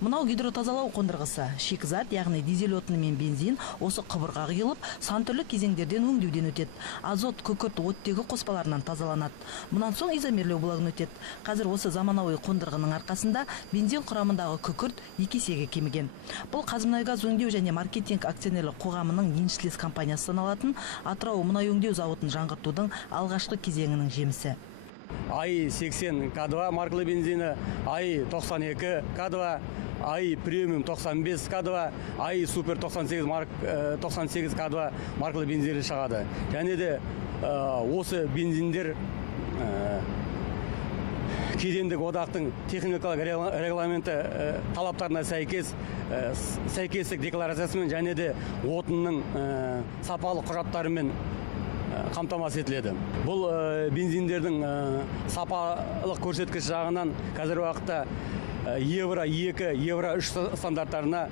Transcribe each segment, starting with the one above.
Мынау гидротазалау қондырғысы. Шикізат, яғни дизель отыны мен бензин осы құбырға құйылып, сан түрлі кезеңдерден өңдеуден өтеді. Азот, күкірт, оттегі қоспаларынан тазаланады. Мұнан соң изомерлеу блогын өтеді. Қазір осы заманауи қондырғының арқасында бензин құрамындағы күкірт 2 есеге кеміген. Бұл Қазмұнайгаз өңдеу және маркетинг акционерлік қоғамының еншілес компаниясы саналатын Атырау мұнай өңдеу зауытын жаңғыртудың алғашқы кезеңінің жемісі. АИ-80 К2 маркалы бензині, АИ-92 К2, АИ-премиум 95 К2, АИ-супер 98 К2 маркалы бензині шығады. Және де осы бензиндер кедендік одақтың техникалық регламенті талаптарына сәйкестік декларациясымен және де отынның сапалы құжаттарымен қамтамасыз етіледі. Бұл бензиндердің сапалық көрсеткіш жағынан қазір уақытта евро 2, евро 3 стандарттарына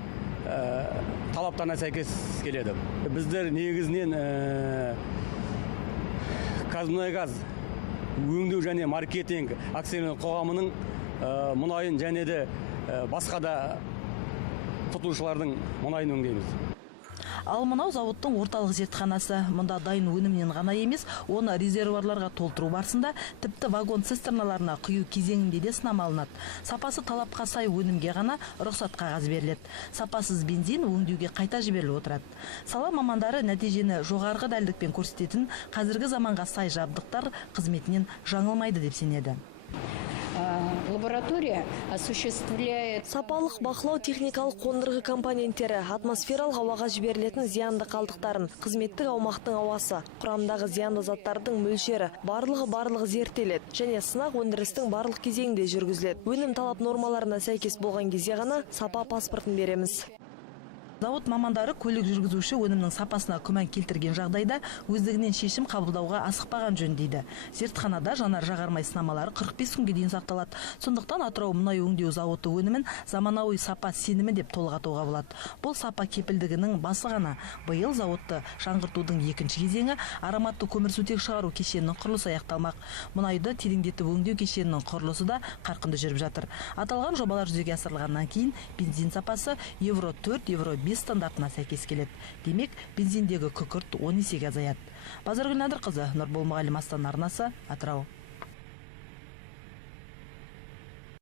талаптарына сәйкес келеді. Біздер негізінен Қазмұнайгаз өңдеу және маркетинг акционерлік қоғамының мұнайын және де басқа да тұтынушылардың мұнайын өңдейміз. Ал мынау зауыттың орталық зертханасы. Мұнда дайын өнімнен ғана емес, оны резервуарларға толтыру барысында тіпті вагон цистерналарына құю кезеңінде де сынама алынады. Сапасы талапқа сай өнімге ғана рұқсат қағаз беріледі. Сапасыз бензин өңдеуге қайта жіберіліп отырады. Сала мамандары нәтижені жоғарғы дәлдікпен көрсететін қазіргі заманға сай жабдықтар қызметінен жаңылмайды деп сенеді. Лаборатория осуществляет сапалық бақылау техникалық қондырғы компоненттері, атмосфералық ауаға жіберілетін зиянды қалдықтарын, қызметтік аумақтың ауасы, құрамдағы зиянды заттардың мөлшері, барлығы зерттеледі және сынақ өндірістің барлық кезеңінде жүргізіледі. Өнім талап нормаларына сәйкес болған кезде ғана сапа паспортын береміз. Зауыт мамандары көлік жүргізуші өнімнің сапасына күмән келтірген жағдайда өздігінен шешім қабылдауға асықпаған жөн дейді. Зертханада жанар-жағармай сынамалары 45 күнге дейін сақталады. Сондықтан Атырау мұнай өңдеу зауыты өнімін заманауи сапа сенімі деп толғатуға болады. Бұл сапа кепілдігінің басы ғана. Биыл зауытты жаңғыртудың екінші кезеңі ароматты көмірсутек шығару кешенінің құрылысы аяқталмақ. Мұнайды тереңдетіп өңдеу кешенінің құрылысы да қарқынды жүріп жатыр. Аталған жобалар жүзеге асырылғаннан кейін бензин сапасы евро 4, евро 5 стандартына сәйкес келеді. Демек, бензиндегі күкірт 10 есеге азаяды. Базаргүл Надырқызы, Нұрбол Мұғалім Астана арнасы, Атырау.